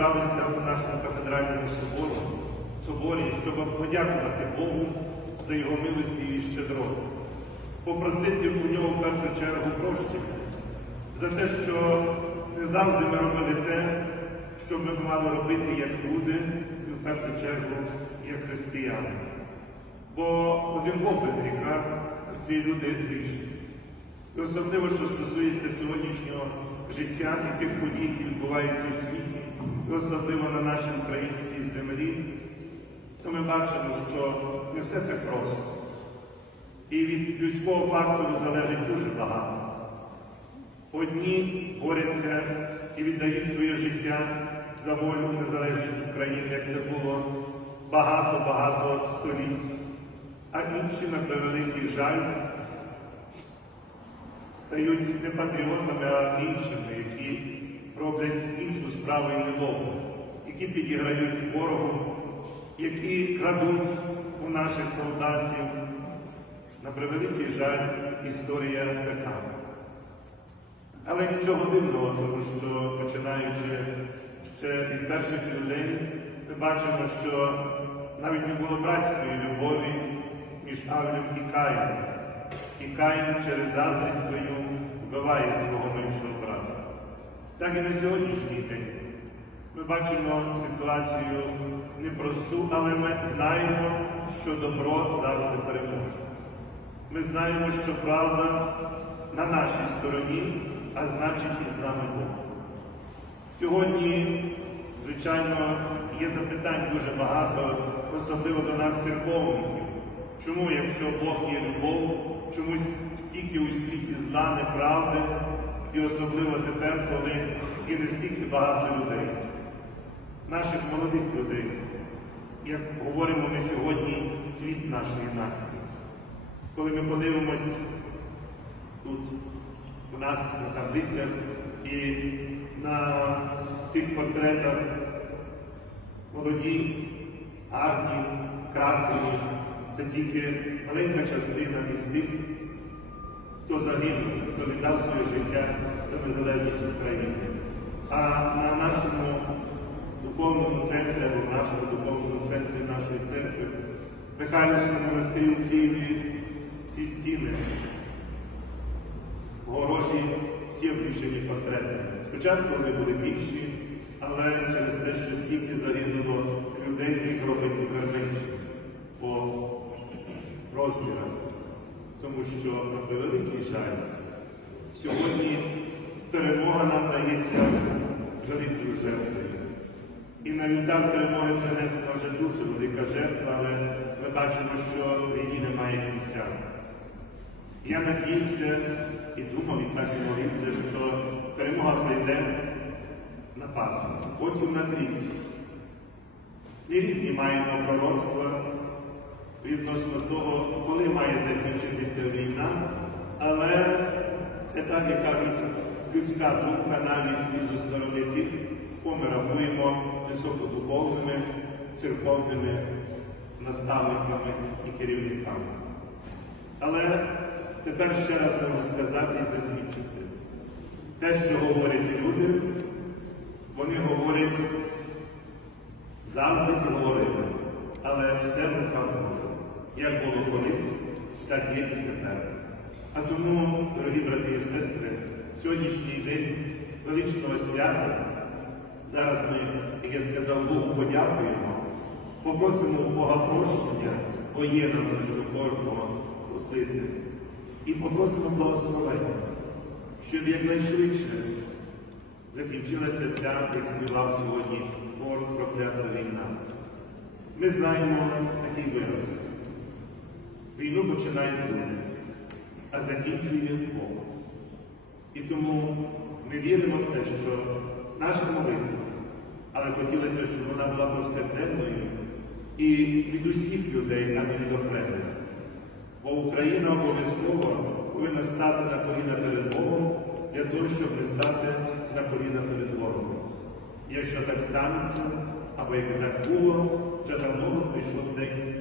зібралися у нашому кафедральному соборі, соборі, щоб подякувати Богу за його милості і щедроту, попросити у нього в першу чергу прощення за те, що не завжди ми робили те, що ми мали робити як люди, і в першу чергу як християни. Бо один Бог без гріха, а всі люди грішні. І особливо, що стосується сьогоднішнього життя і тих подій, які відбуваються в світі, і особливо на нашій українській землі, то ми бачимо, що не все так просто. І від людського фактору залежить дуже багато. Одні борються і віддають своє життя за волю і незалежність України, як це було багато-багато століть. А інші, на превеликий жаль, стають не патріотами, а іншими, які роблять іншу справу і недобру, які підіграють ворогу, які крадуть у наших солдатів. На превеликий жаль, історія така. Але нічого дивного, тому що починаючи ще від перших людей, ми бачимо, що навіть не було братської любові між Авлем і Каїном. І Каїн через заздрість свою вбиває свого меншого брата. Так і на сьогоднішній день ми бачимо ситуацію непросту, але ми знаємо, що добро завжди переможе. Ми знаємо, що правда на нашій стороні, а значить і з нами Бог. Сьогодні, звичайно, є запитань дуже багато, особливо до нас, церковників. Чому, якщо Бог є любов, чому стільки у світі зла, неправди, і особливо тепер, коли не стільки багато людей, наших молодих людей, як говоримо ми сьогодні, цвіт нашої нації. Коли ми подивимось тут у нас на таблицях і на тих портретах молоді, гарні, красені, це тільки маленька частина із тих, хто загинув, хто віддав своє життя за незалежність України. А на нашому духовному центрі, або в нашому духовному центрі нашої церкви, Михайлівському монастирі у Києві всі стіни, огорожі, всі обвішені портрети. Спочатку вони були більші, але через те, що стільки загинуло людей, їх робить тепер менше по розмірах. Тому що, на превеликий жаль, сьогодні перемога нам дається великою жертвою. І на вівтар перемоги принесена вже дуже велика жертва, але ми бачимо, що війні немає кінця. Я надіявся і думав, і так і молився, що перемога прийде на Пасху, потім на трійцю. І різні маємо пророцтва відносно того, коли має закінчитися війна, але це так, як кажуть, людська думка навіть зі сторони тих, кого ми рахуємо високодуховними, церковними наставниками і керівниками. Але тепер ще раз можу сказати і засвідчити. Те, що говорять люди, вони говорять завжди говорили, але все в руках Божа. Як було колись, так є і тепер. А тому, дорогі брати і сестри, сьогоднішній день величного свята, зараз ми, як я сказав, Богу подякуємо, попросимо Бога прощення, бо є що кожного просити. І попросимо благословення, щоб якнайшвидше закінчилася ця, як співав сьогодні, проклята війна. Ми знаємо такий вираз. Війну починає люди, а закінчує Бог. І тому ми віримо в те, що наша молитва, але хотілося, щоб вона була повсякденною і від усіх людей, а не від окремих. Бо Україна обов'язково повинна стати на коліна перед Богом для того, щоб не стати на коліна перед ворогом. Якщо так станеться, або якби так було, вже давно прийшов день